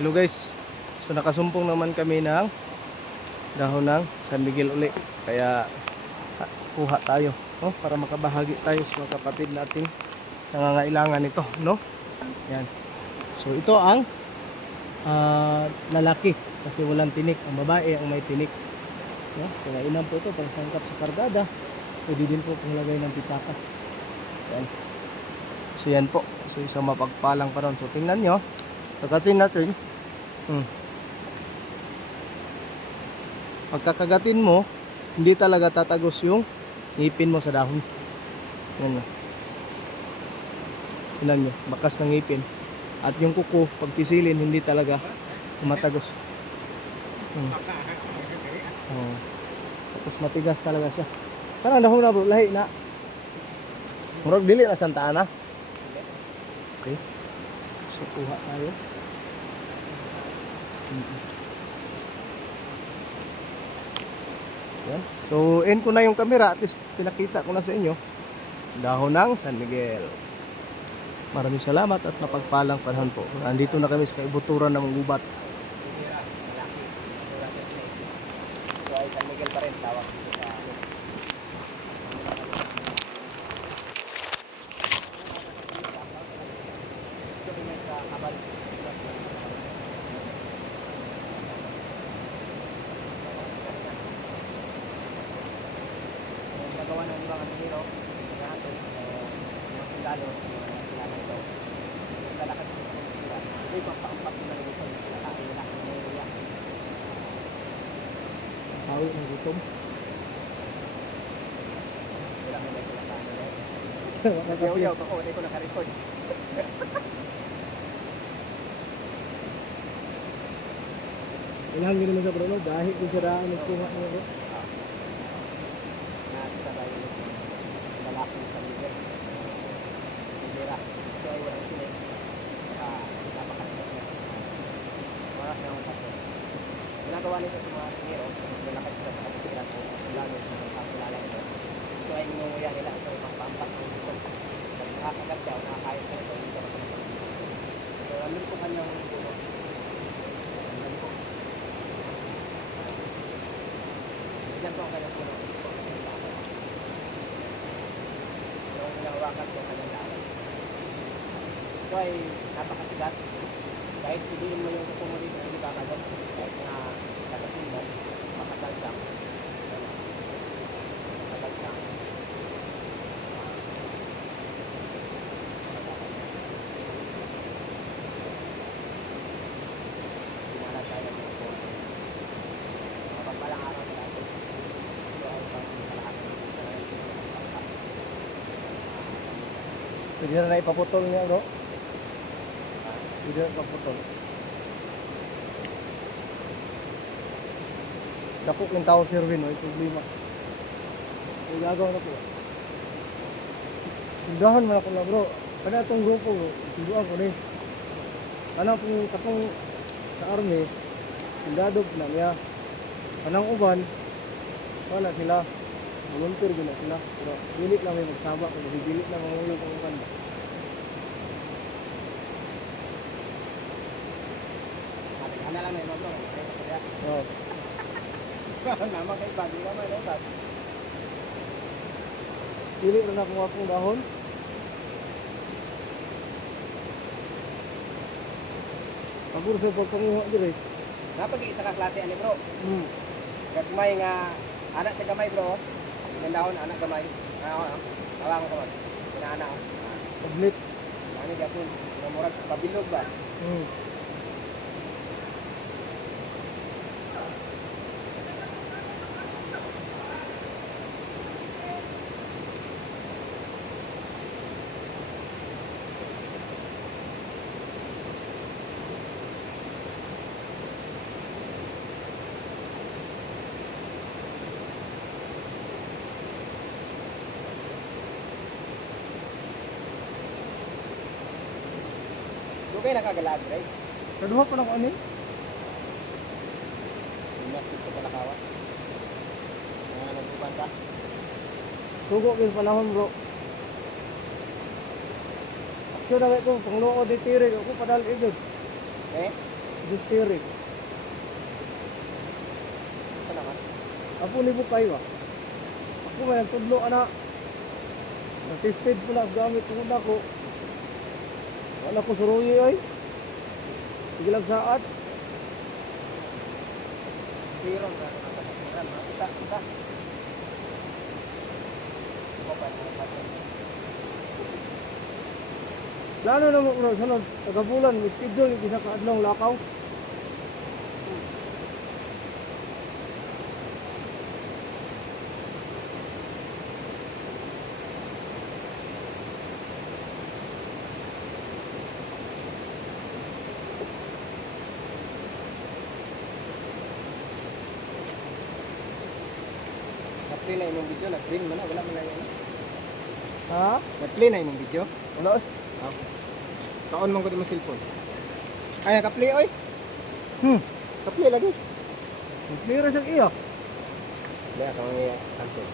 Hello guys. So nakasumpong naman kami ng dahon ng San Miguel uli. Kaya ha, kuha tayo, no? Para makabahagi tayo sa mga kapatid natin nangangailangan ito, no? Yan. So ito ang ah, lalaki kasi walang tinik. Ang babae ang may tinik. No? Kaya inam po ito pang sangkap sa kargada. Pwede din po panglagay ng pitaka. Yan. So yan po. So isang mapagpalang pa ron. So tingnan nyo. Pagkatin natin. Hmm. Pagkakagatin mo, hindi talaga tatagos yung ngipin mo sa dahon. Yan nyo. Tingnan nyo. Bakas ng ngipin. At yung kuko, pag pisilin, hindi talaga tumatagos. Hmm. Oh. Tapos matigas talaga siya. Parang dahon na bro, lahi na. Murag dili na Santa Ana. Okay. So kuha tayo. Mm. Yan. So end ko na yung camera, at least pinakita ko na sa inyo. Dahon ng San Miguel. Maraming salamat at napagpalang panahon po. Nandito na kami sa kaibuturan ng gubat. San Miguel pa rin tawag dito sa ano. Gagawa ng ibang ano hero, kaya ito, mga sundalo, mga kilala ito. Lalakad ko sa pagkira. Ito yung pampaampak nila dito. Lalaki nila. Nila. Hawi ng gutom. Wala mo na sila sa ano. Yaw-yaw ko, hindi ko naka-record. Ilang gino sa bro, dahil kung siraan ng kuha niya bro. Nakita tayo ng lalaki sa Miguel. Miguel. Ito ay walang sila. Ah, napakasikat niya. Wala na akong tato. Ginagawa nito sa mga tingero, lalakad sila sa kapitiran ko, lalo sa mga kakilala nito. Ito ay inunguya nila, ito ay pampampak ng gusto. Pag nakakagat siya nakakayos na ito, hindi ka masamang. So, andun po kanyang puno. Andun po. Yan po ang kanyang puno. So, ang hinahawakan ko kanyang lawan. Ito ay napakasigat. Kahit piliin mo yung kuko mo dito, hindi ka kagad. Kahit na kagatin mo, makasal lang. Makasal lang. Simala tayo ng mga kuko. Mapagpalang araw sa atin. Ito ay pang kalahatan ng isa na yung Pwede na na ipaputol niya bro. Pwede na ipaputol. Dako yung tao si Erwin, may problema. May gagawa na. Tindahan man ako na bro. Kada itong grupo, tinduhan ko ni. Ano kung katong sa army, tindadog na niya. Anang uban, wala sila. Volunteer gina sila. Pero pilit lang may magsama kung bibilit lang ang ulo kung kan. Ano lang na yun, bro. Ay, kaya. Oh. Nama kay Bagi naman, no? Tat. Pili na na kung akong dahon. Paguro sa pagpanguha dire. Napag isa ka klase ani, bro. Hmm. Gagmay nga anak sa gamay, bro. Yung dahon anak gamay. Ah, ah. Tawang ko. Inaana ko. Ah, Tablet. Ani gapon. Namurag pabilog ba? Hmm. Na kagalag, right? Kaduha pa na ko ani. Mas ito pala kawa. Ah, nagpupan ka. Sugo kay panahon bro. Aksyon na ko pangluo di tirig ako padal igod. Eh? Dysteric. Ito naman. Apo ni Bukay ba? Ako may nagtudlo ana. Nag-tested ko na ang gamit ko na ko. Wala ko suruyi ay. Sige lang saat. Zero na ano na kapatiran. Kita, kita. Lalo na mo sunod tagabulan yung isa ka adlong lakaw. Na-play na imong video. Nag-green mo na. Wala mo na yun. Ha? Nag-play na imong video. Wala. eh. Kaon mong ko mo cellphone. Ay, naka-play oy. Hmm. Naka-play lagi. Clear sa iya. Kaya ka mga cancel.